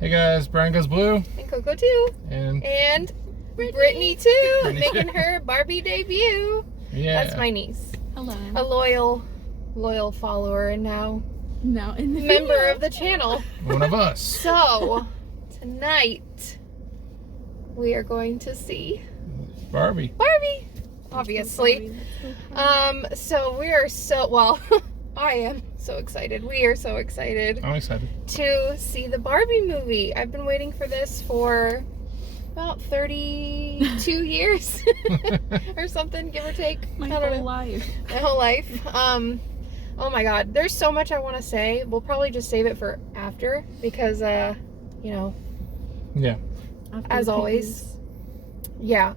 Hey guys, Brian Goes Blue. And Coco too. And Brittany too. Brittany making too. her Barbie debut. Yeah. That's my niece. Hello. A loyal follower and now in the member video. of the channel. One of us. So, tonight we are going to see Barbie. obviously. So we are I am so excited. We are so excited I'm excited. to see the Barbie movie. I've been waiting for this for about 32 years or something, give or take. My whole life. My whole life. Oh my god, there's so much I want to say. We'll probably just save it for after because you know, Yeah. After as the always. previews. Yeah,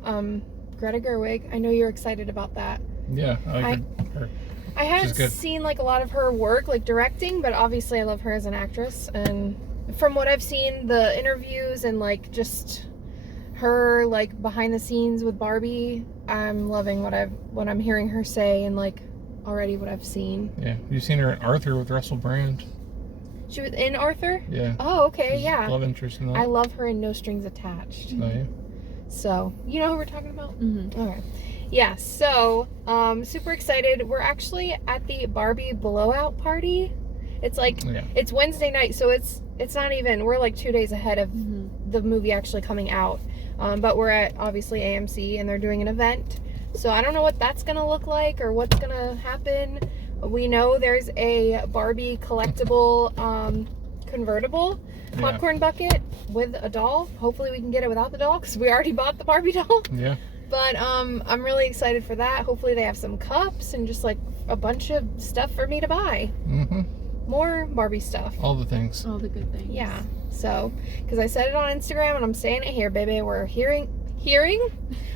Greta Gerwig. I know you're excited about that. Yeah, I like her. I haven't seen like a lot of her work, like directing, but obviously I love her as an actress. And from what I've seen, the interviews and like just her like behind the scenes with Barbie, I'm loving what I'm hearing her say and like already what I've seen. Yeah. You've seen her in Arthur with Russell Brand. She was in Arthur? Yeah. Oh, okay, She's yeah. love interest in that. I love her in No Strings Attached. Oh, yeah. So, you know who we're talking about? Mhm. Okay. Yeah, so, super excited. We're actually at the Barbie blowout party. It's like, It's Wednesday night, so it's not even, we're like 2 days ahead of the movie actually coming out. But we're at, obviously, AMC, and they're doing an event. So I don't know what that's going to look like or what's going to happen. We know there's a Barbie collectible convertible popcorn bucket with a doll. Hopefully we can get it without the doll because we already bought the Barbie doll. Yeah. But I'm really excited for that. Hopefully they have some cups and just like a bunch of stuff for me to buy. Mm-hmm. More Barbie stuff. All the things. All the good things. Yeah. So, because I said it on Instagram and I'm saying it here, baby. We're hearing?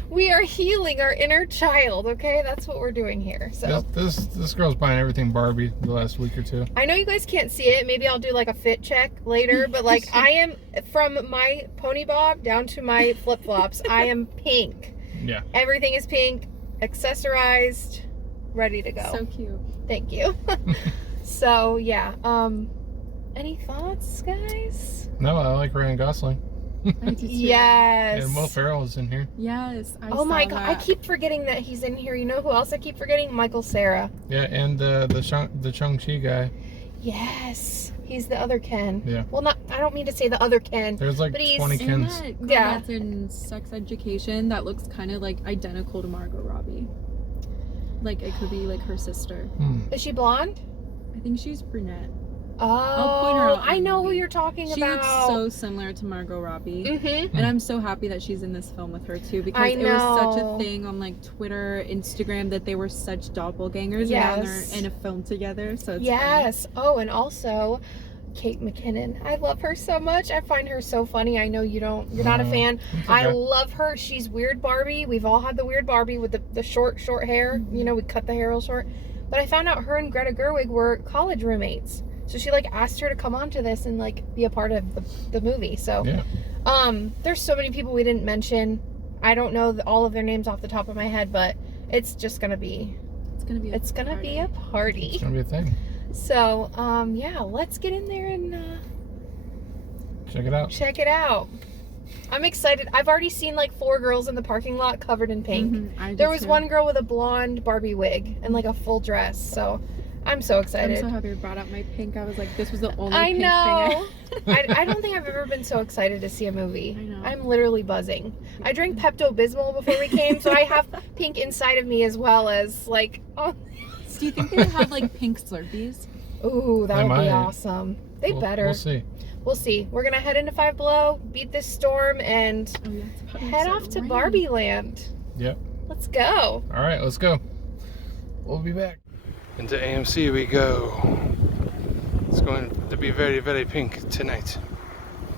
We are healing our inner child, okay? That's what we're doing here. So This girl's buying everything Barbie the last week or two. I know you guys can't see it. Maybe I'll do like a fit check later. But like I am, from my pony bob down to my flip-flops, I am pink. Yeah. Everything is pink, accessorized, ready to go. So cute. Thank you. So yeah. Any thoughts, guys? No, I like Ryan Gosling. I do too. Yes. And Will Ferrell is in here. Yes. I Oh my saw god, that. I keep forgetting that he's in here. You know who else I keep forgetting? Michael Cera. Yeah, and the Shang-Chi guy. Yes. He's the other Ken. Yeah. Well, I don't mean to say the other Ken. There's like But he's 20 In Kens. that girl Yeah. that's in Sex Education that looks kind of like identical to Margot Robbie. Like it could be like her sister. Is she blonde? I think she's brunette. Oh, point her out in I the know who movie. you're talking She about. looks so similar to Margot Robbie. Mm-hmm. And I'm so happy that she's in this film with her too, because I it was such know. a thing on like Twitter, Instagram, that they were such doppelgangers. Yes. And now they're in a film together. So it's Yes. Oh, and also Kate McKinnon. I love her so much. I find her so funny. I know you're not a fan. It's I okay. love her. She's weird Barbie. We've all had the weird Barbie with the short hair. You know, we cut the hair real short. But I found out her and Greta Gerwig were college roommates. So she like asked her to come on to this and like be a part of the movie. So Yeah. there's so many people we didn't mention. I don't know all of their names off the top of my head, but it's just gonna be It's gonna be a party. It's gonna be a thing. So yeah, let's get in there and Check it out. check it out. I'm excited. I've already seen like 4 girls in the parking lot covered in pink. There was one girl with a blonde Barbie wig and like a full dress. So I'm so excited. I'm so happy you brought out my pink. I was like, this was the only I pink know. thing I don't think I've ever been so excited to see a movie. I know. I'm literally buzzing. I drank Pepto-Bismol before we came, so I have pink inside of me as well as like, oh. Do you think they have like pink Slurpees? Ooh, that They would be might. awesome. They better. We'll see. We'll see. We're gonna head into Five Below, beat this storm, and Oh, yeah, it's about head off to Barbie Land. Yep. Let's go. All right, let's go. We'll be back. Into AMC we go. It's going to be very, very pink tonight.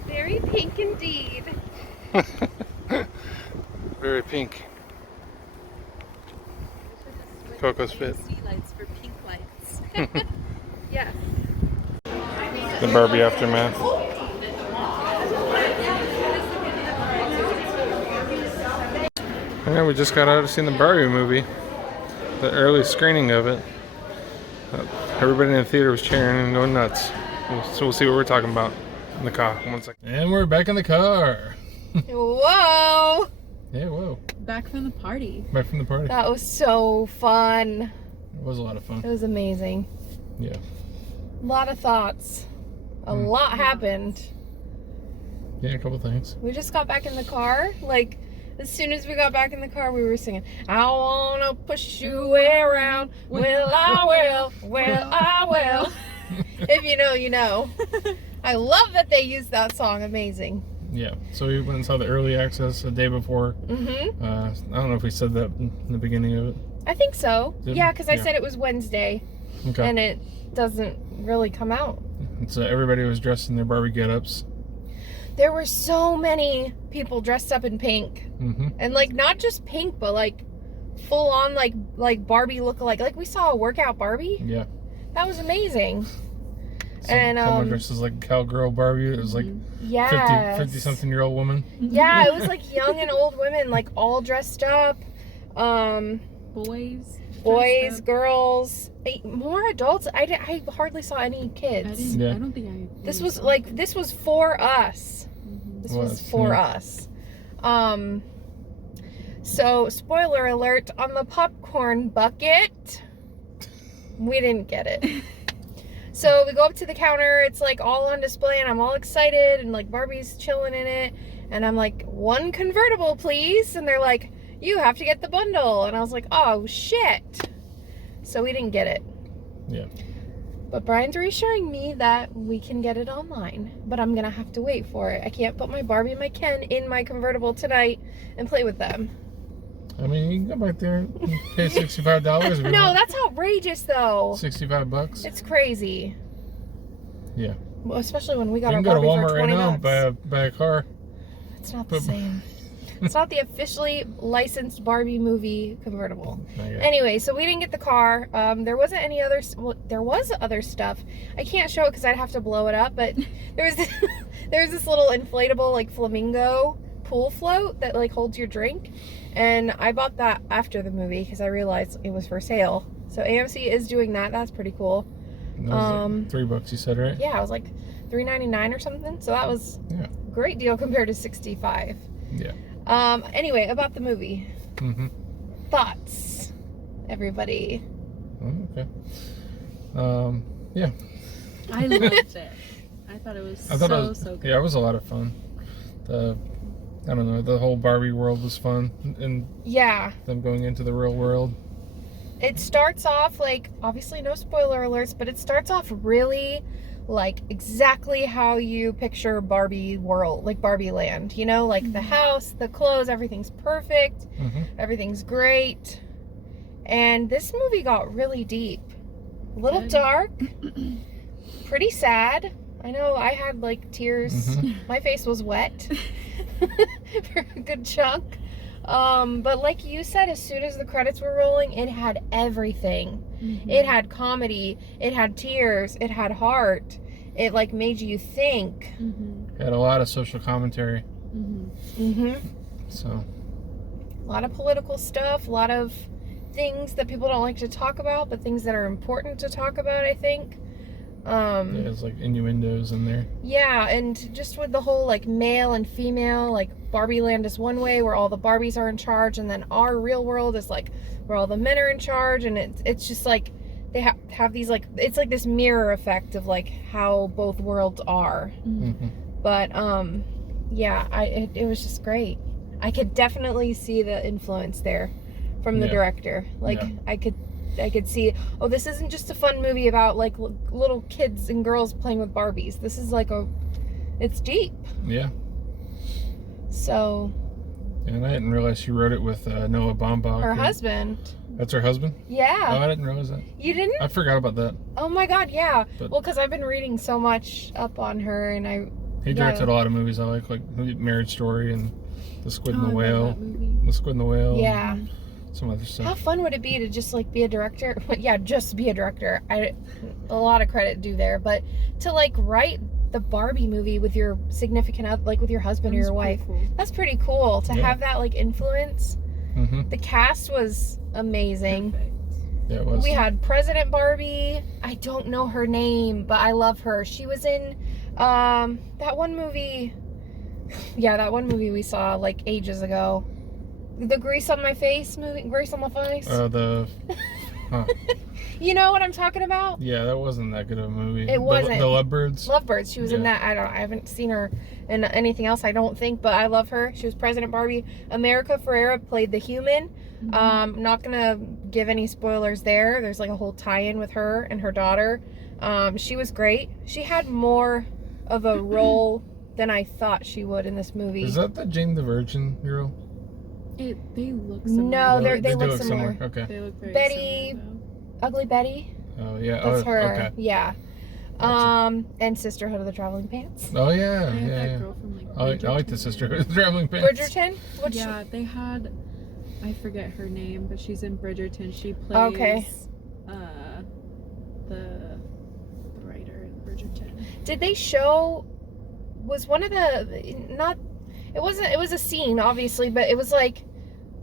Very pink indeed. Very pink. Coco's fit. Lights for pink lights. Yes. The Barbie aftermath. Yeah, we just got out of seeing the Barbie movie. The early screening of it. Everybody in the theater was cheering and going nuts. So we'll see what we're talking about. In the car. 1 second. And we're back in the car. Whoa! Yeah, whoa. Back from the party. Back from the party. That was so fun. It was a lot of fun. It was amazing. Yeah. A lot of thoughts. A lot happened. Yeah, a couple things. We just got back in the car. Like, as soon as we got back in the car, we were singing, I wanna push you around. Well, I will. Well, I will. If you know, you know. I love that they used that song. Amazing. Yeah. So we went and saw the early access the day before. Mm-hmm. I don't know if we said that in the beginning of it. I think so. Yeah, because I Yeah. said it was Wednesday. Okay. And it doesn't really come out. And so everybody was dressed in their Barbie get-ups. There were so many people dressed up in pink. Mm-hmm. And, like, not just pink, but, like, full-on, like Barbie look-alike. Like, we saw a workout Barbie. Yeah. That was amazing. Someone dressed as, like, cowgirl Barbie. It was, like, yeah, 50-something-year-old woman. Yeah, it was, like, young and old women, like, all dressed up. Boys, girls, more adults. I hardly saw any kids. Yeah. I don't think I. This was for us. This was for us. So, spoiler alert, on the popcorn bucket, we didn't get it. So we go up to the counter, it's like all on display, and I'm all excited, and like Barbie's chilling in it, and I'm like, 1 convertible, please. And they're like, you have to get the bundle. And I was like, oh shit. So we didn't get it. Yeah. But Brian's reassuring me that we can get it online, but I'm gonna have to wait for it. I can't put my Barbie and my Ken in my convertible tonight and play with them. I mean, you can go back there and pay $65. No, that's outrageous though. $65. It's crazy. Yeah. Well, especially when we got You our can go to Barbie Walmart for right 20 now bucks. and buy a car. It's not the same. It's not the officially licensed Barbie movie convertible. Anyway, so we didn't get the car. There wasn't any other. Well, there was other stuff. I can't show it because I'd have to blow it up. But there was this little inflatable like flamingo pool float that like holds your drink, and I bought that after the movie because I realized it was for sale. So AMC is doing that. That's pretty cool. That was like $3 you said, right? Yeah, it was like $3.99 or something. So that was a great deal compared to $65. Yeah. Anyway, about the movie. Mm-hmm. Thoughts, everybody. Oh, okay. Yeah. I loved it. I thought it was so good. Yeah, it was a lot of fun. I don't know, the whole Barbie world was fun, and them going into the real world. It starts off like, obviously no spoiler alerts, but it starts off really like exactly how you picture Barbie world, like Barbie land, you know, like the house, the clothes, everything's perfect, everything's great. And this movie got really deep, a little dark, pretty sad. I know I had like tears. My face was wet for a good chunk. But like you said, as soon as the credits were rolling, it had everything. It had comedy, it had tears, it had heart. It like made you think. It had a lot of social commentary. So a lot of political stuff, a lot of things that people don't like to talk about, but things that are important to talk about, I think. There's like innuendos in there. Yeah, and just with the whole like male and female, like Barbie land is one way where all the Barbies are in charge, and then our real world is like where all the men are in charge, and it's just like they have these like, it's like this mirror effect of like how both worlds are. But yeah, it was just great. I could definitely see the influence there from the director. Like I could see, oh, this isn't just a fun movie about like little kids and girls playing with Barbies. This is like it's deep. Yeah. So. And I didn't realize she wrote it with Noah Baumbach. Her husband. That's her husband? Yeah. Oh, I didn't realize that. You didn't? I forgot about that. Oh my god, yeah. Well, because I've been reading so much up on her, and he directed a lot of movies I like Marriage Story and The Squid and the Whale. The Squid and the Whale. Yeah. Some other stuff. How fun would it be to just like be a director? Yeah, just be a director. A lot of credit due there, but to like write the Barbie movie with your significant other, like with your husband or your wife, that's pretty cool to have that like influence. The cast was amazing. Perfect. Yeah, it was. We had President Barbie. I don't know her name, but I love her. She was in That one movie. Yeah, that one movie we saw like ages ago. The Grease on My Face movie. Grease on My Face. You know what I'm talking about? Yeah, that wasn't that good of a movie. It wasn't. The Lovebirds. Lovebirds. She was in that. I haven't seen her in anything else, I don't think, but I love her. She was President Barbie. America Ferrera played the human. I'm not gonna give any spoilers there. There's like a whole tie-in with her and her daughter. She was great. She had more of a role than I thought she would in this movie. Is that the Jane the Virgin girl? They look similar. No, they do look similar. Okay. They look very Betty, similar, Ugly Betty. Oh yeah. That's her. Okay. Yeah. And Sisterhood of the Traveling Pants. Oh yeah. though. They had that Yeah. girl from, like, I like the Bridgerton. sister with the traveling pants. Bridgerton? Yeah, they had. I forget her name, but she's in Bridgerton. She plays. The writer in Bridgerton. Did they show? Was one of the not? It wasn't. It was a scene, obviously, but it was like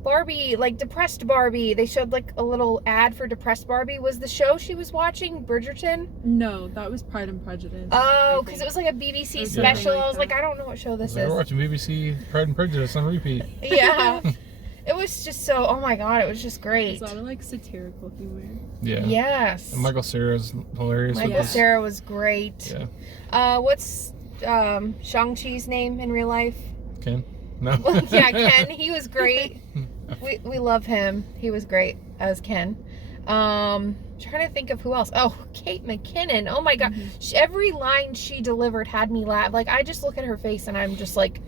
Barbie, like depressed Barbie. They showed like a little ad for depressed Barbie. Was the show she was watching Bridgerton? No, that was Pride and Prejudice. Oh, because it was like a BBC Or special. something like I was like, that. I don't know what show this We're is. watching BBC Pride and Prejudice on repeat. Yeah. It was just so. Oh my god! It was just great. There's a lot of like satirical humor. Yeah. Yes. And Michael Cera's hilarious. Michael with this. Cera was great. Yeah. What's Shang-Chi's name in real life? Ken? No. Yeah, Ken. He was great. We love him. He was great as Ken. Trying to think of who else. Oh, Kate McKinnon. Oh my god. Every line she delivered had me laugh. Like, I just look at her face and I'm just like,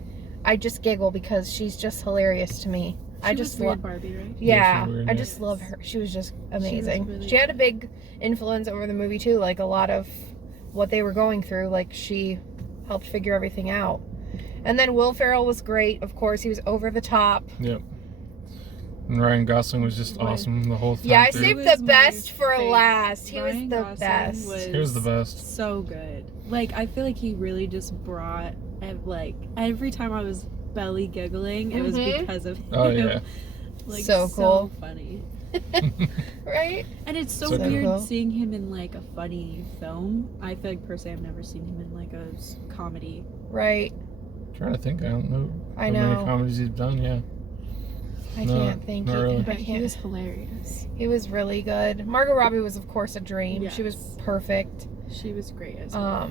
I just giggle because she's just hilarious to me. I just love Barbie, right? Yeah, she's weird, I yeah. just love her. She was just amazing. really She had a big influence over the movie too. Like a lot of what they were going through, like she helped figure everything out. And then Will Ferrell was great. Of course, he was over the top. Yep. And Ryan Gosling was just awesome the whole time. Yeah, I through. saved He the was my best for favorite. last. He Ryan was the Gosling best. He was the best. So good. Like, I feel like he really just brought, like, every time I was belly giggling, it was because of him. Oh yeah. Mm-hmm. Like, So cool. funny. Right? And it's so So weird cool. seeing him in, like, a funny film. I feel like, personally, I've never seen him in, like, a comedy. Right. Trying to think. I don't know. I how know. many comedies he's done. Yeah. I No, can't think. not really. But he was hilarious. He was really good. Margot Robbie was, of course, a dream. She was Yes. perfect. She was great as well.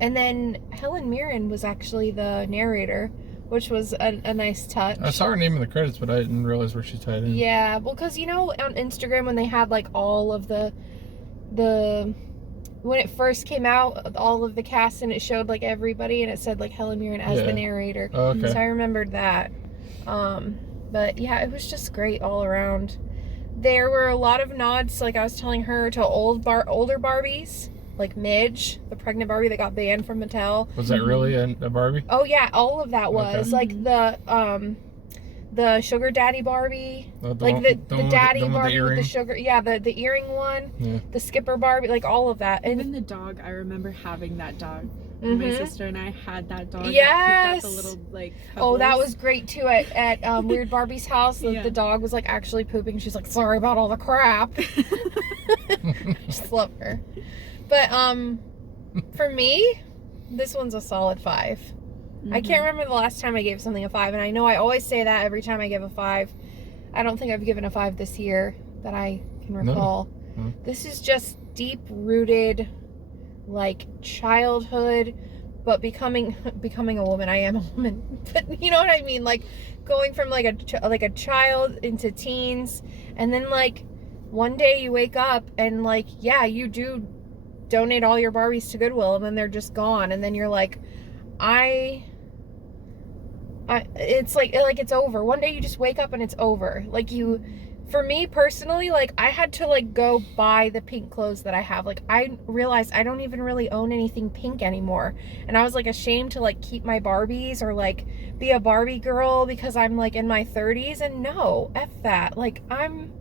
And then Helen Mirren was actually the narrator, which was a nice touch. I saw her name in the credits, but I didn't realize where she tied in. Yeah, well, because you know on Instagram when they had like all of the when it first came out, all of the cast and it showed like everybody and it said like Helen Mirren as the narrator. Oh, okay. So I remembered that. But yeah, it was just great all around. There were a lot of nods, like I was telling her, to older Barbies, like Midge, the pregnant Barbie that got banned from Mattel. Was that really a Barbie? Oh yeah, all of that was Okay. like the sugar daddy Barbie, The like one- the one daddy the one Barbie with the earring? sugar, yeah, the earring one, Yeah. the skipper Barbie, like all of that. And Even the dog, I remember having that dog. My Mhm. sister and I had that dog. Yes. That picked up the little, like, oh, that pebbles. was great too at Weird Barbie's house. Yeah. The dog was like actually pooping. She's like, sorry about all the crap. Just love her. But for me, this one's a solid 5. I can't remember the last time I gave something a 5, and I know I always say that every time I give a 5. I don't think I've given a 5 this year that I can recall. No. This is just deep-rooted, like childhood, but becoming a woman. I am a woman, but you know what I mean. Like going from like a child into teens, and then like one day you wake up and like yeah, you do donate all your Barbies to Goodwill, and then they're just gone, and then you're like, it's like it's over. One day you just wake up and it's over. Like for me personally, like I had to like go buy the pink clothes that I have. Like I realized I don't even really own anything pink anymore, and I was like ashamed to like keep my Barbies or like be a Barbie girl because I'm like in my 30s, and no, F that. Like I'm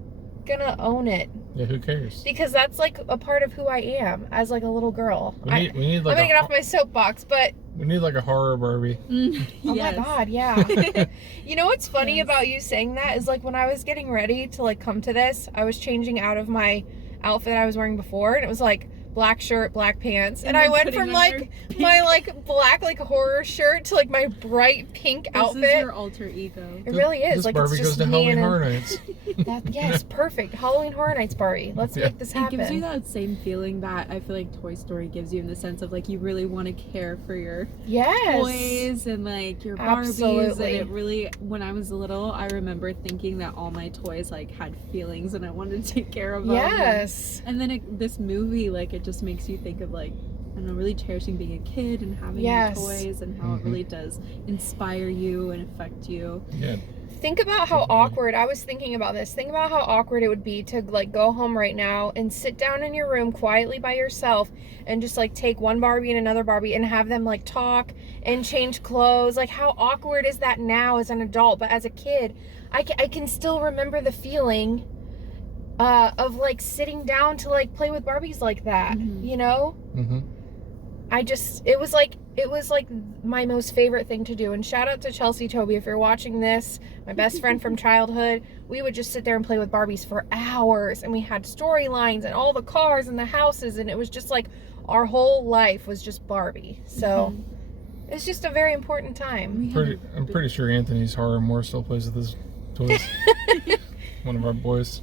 gonna own it Yeah, who cares? because that's like a part of who I am as like a little girl. We need I'm like gonna get off my soapbox, but we need like a horror Barbie. oh my god, yeah. You know what's funny Yes. about you saying that is like when I was getting ready to like come to this, I was changing out of my outfit I was wearing before, and it was like black shirt, black pants, and then I went putting from on like your my like black like horror shirt to like my bright pink outfit. This is your alter ego. It really is. This Like Barbie it's goes just to me Halloween and Horror Nights. yes, perfect. Halloween Horror Nights, Barbie. Let's make this happen. It gives you that same feeling that I feel like Toy Story gives you, in the sense of like you really want to care for your toys and like your Barbies. Absolutely. And it really, when I was little, I remember thinking that all my toys like had feelings and I wanted to take care of them. Yes. And then this movie, like, it just makes you think of like, I don't know, really cherishing being a kid and having your toys, and how it really does inspire you and affect you. Yeah. Think about how awkward, I was thinking about this, think about how awkward it would be to like go home right now and sit down in your room quietly by yourself and just like take one Barbie and another Barbie and have them like talk and change clothes. Like, how awkward is that now as an adult? But as a kid, I can still remember the feeling of like sitting down to like play with Barbies like that, you know? It was like my most favorite thing to do. And shout out to Chelsea Toby, if you're watching this, my best friend from childhood. We would just sit there and play with Barbies for hours, and we had storylines and all the cars and the houses, and it was just like our whole life was just Barbie. So it's just a very important time. I'm pretty sure Anthony's Horror More still plays with his toys. One of our boys.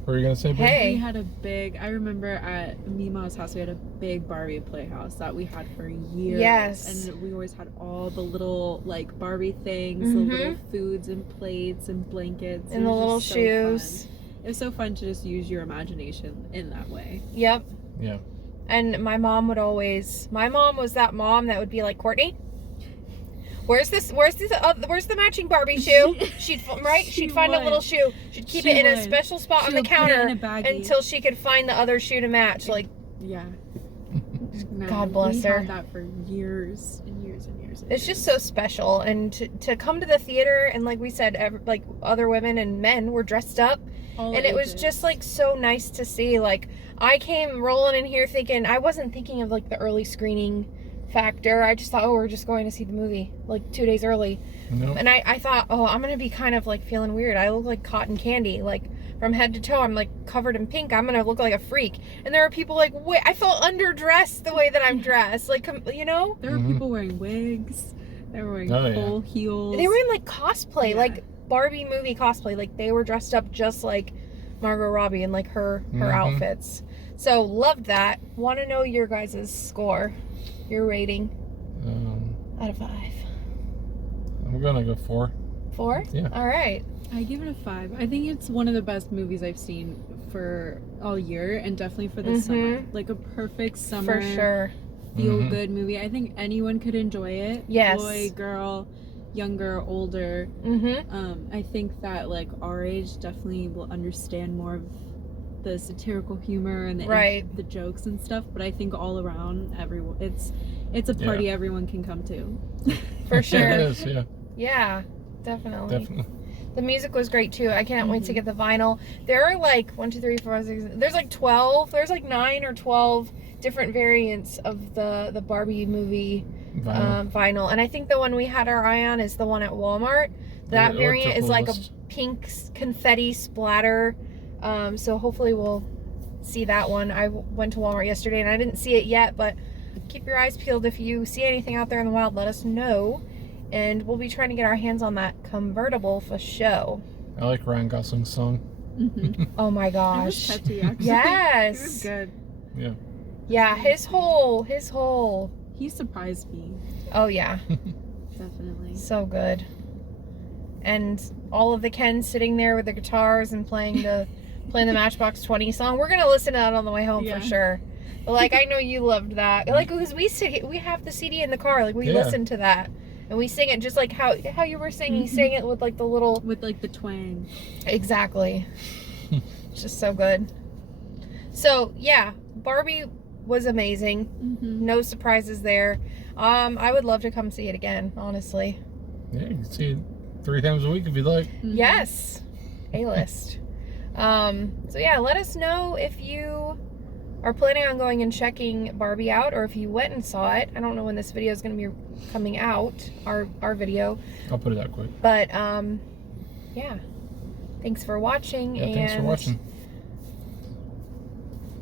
What were you gonna say, Barbie? Hey. We had a big, I remember at Mima's house, we had a big Barbie playhouse that we had for years. Yes. And we always had all the little like Barbie things, the little foods and plates and blankets. And the little shoes. It was so fun to just use your imagination in that way. Yep. Yeah. And my mom was that mom that would be like, Courtney, where's the matching Barbie shoe? She'd find a little shoe. She'd keep it in a special spot on the counter until she could find the other shoe to match. Like, yeah. God bless her. We had that for years and years and years. It's just so special, and to come to the theater, and like we said, like other women and men were dressed up, and it was just like so nice to see. Like, I came rolling in here thinking, I wasn't thinking of like the early screening factor. I just thought, oh, we're just going to see the movie like 2 days early. Nope. And I thought, oh, I'm gonna be kind of like feeling weird. I look like cotton candy, like from head to toe. I'm like covered in pink. I'm gonna look like a freak. And there are people like, wait, I felt underdressed the way that I'm dressed. Like, you know, there were people wearing wigs. They were wearing full heels. They were in like cosplay, like Barbie movie cosplay. Like, they were dressed up just like Margot Robbie in like her outfits. So loved that. Want to know your guys' score, your rating out of 5. I'm gonna go 4. 4? Yeah. All right. I give it a 5. I think it's one of the best movies I've seen for all year, and definitely for the summer. Like a perfect summer. For sure. Feel good movie. I think anyone could enjoy it. Yes. Boy, girl, younger, older. I think that like our age definitely will understand more of the satirical humor and the jokes and stuff. But I think all around, everyone, it's a party everyone can come to. For sure. It is, yeah. Yeah, definitely. The music was great too. I can't wait to get the vinyl. There are like 1, 2, 3, 4, 6. There's like 12. There's like 9 or 12 different variants of the Barbie movie vinyl. And I think the one we had our eye on is the one at Walmart. That variant is like a pink confetti splatter. So hopefully we'll see that one. I went to Walmart yesterday and I didn't see it yet, but keep your eyes peeled. If you see anything out there in the wild, let us know. And we'll be trying to get our hands on that convertible for show. I like Ryan Gosling's song. Oh my gosh. It was catchy, actually. Yes. It was good. Yeah. Yeah, his whole. He surprised me. Oh yeah. Definitely. So good. And all of the Kens sitting there with the guitars and playing the Matchbox 20 song. We're gonna listen to that on the way home for sure. But like, I know you loved that. Like, because we have the CD in the car. Like, we listen to that. And we sing it just like how you were singing. You sang it with like the little... With like the twang. Exactly. Just so good. So, yeah. Barbie was amazing. No surprises there. I would love to come see it again, honestly. Yeah, you can see it 3 times a week if you'd like. Yes. A-list. So, yeah, let us know if you are planning on going and checking Barbie out, or if you went and saw it. I don't know when this video is going to be coming out, our video. I'll put it out quick. But yeah, thanks for watching. Yeah, thanks for watching.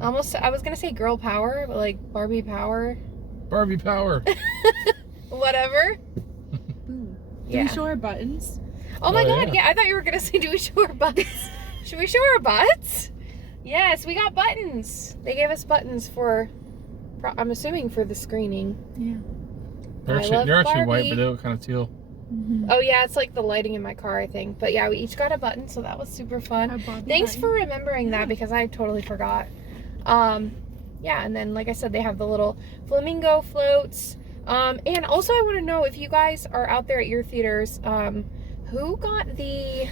Almost, I was gonna say girl power, but like Barbie power. Barbie power. Whatever. Ooh. Do Yeah. we show our buttons? Oh my god, yeah, I thought you were gonna say, do we show our butts? Should we show our butts? Yes, we got buttons. They gave us buttons for, I'm assuming for the screening. Yeah. They're actually white, but they look kind of teal. Mm-hmm. Oh yeah, it's like the lighting in my car, I think. But yeah, we each got a button, so that was super fun. Thanks for remembering that, because I totally forgot. Yeah, and then like I said, they have the little flamingo floats. And also I want to know if you guys are out there at your theaters, who got the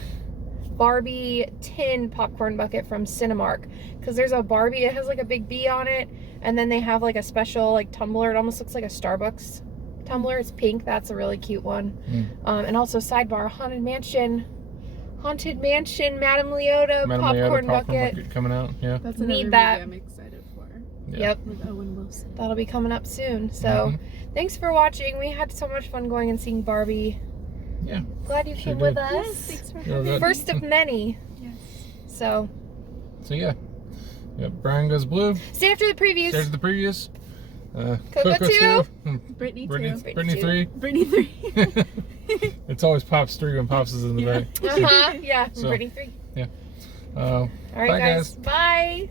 Barbie tin popcorn bucket from Cinemark? Because there's a Barbie, it has like a big B on it, and then they have like a special like tumbler. It almost looks like a Starbucks tumbler. It's pink. That's a really cute one. And also sidebar, Haunted Mansion Madame Leota popcorn bucket coming out. Yeah, that's Need another that. movie I'm excited for. Yeah. Yep, With Owen Wilson. that'll be coming up soon. So thanks for watching. We had so much fun going and seeing Barbie. Yeah, Glad you sure came did. with us. Yes, thanks for having me. First of many. Yes. So yeah. Yep. Brian Goes Blue. stay after the previews. There's the previews. Coco 2. Brittany 2. Brittany 3. Brittany 3. It's always Pops 3 when Pops is in the back. Yeah, So, Brittany 3. Yeah. All right, bye, guys. Bye.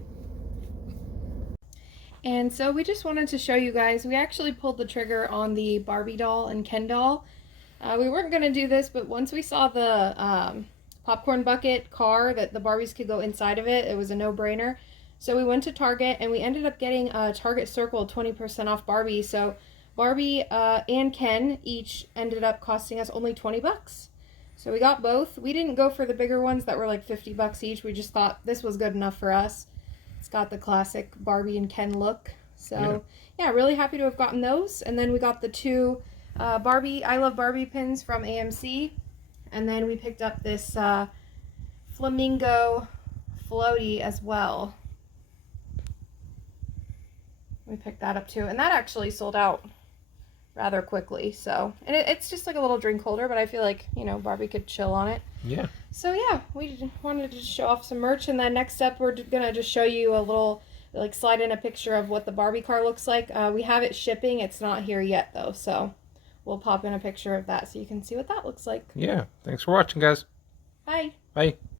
And so we just wanted to show you guys, we actually pulled the trigger on the Barbie doll and Ken doll. We weren't going to do this, but once we saw the popcorn bucket car that the Barbies could go inside of it, it was a no-brainer. So we went to Target, and we ended up getting a Target Circle 20% off Barbie. So Barbie and Ken each ended up costing us only $20. So we got both. We didn't go for the bigger ones that were like $50 each. We just thought this was good enough for us. It's got the classic Barbie and Ken look. So yeah, really happy to have gotten those. And then we got the two Barbie, I Love Barbie pins from AMC. And then we picked up this flamingo floaty as well. We picked that up too. And that actually sold out rather quickly. So, and it's just like a little drink holder, but I feel like, you know, Barbie could chill on it. Yeah. So yeah, we wanted to show off some merch, and then next up we're gonna just show you a little, like, slide in a picture of what the Barbie car looks like. We have it shipping. It's not here yet though, so we'll pop in a picture of that so you can see what that looks like. Yeah. Thanks for watching, guys. Bye. Bye.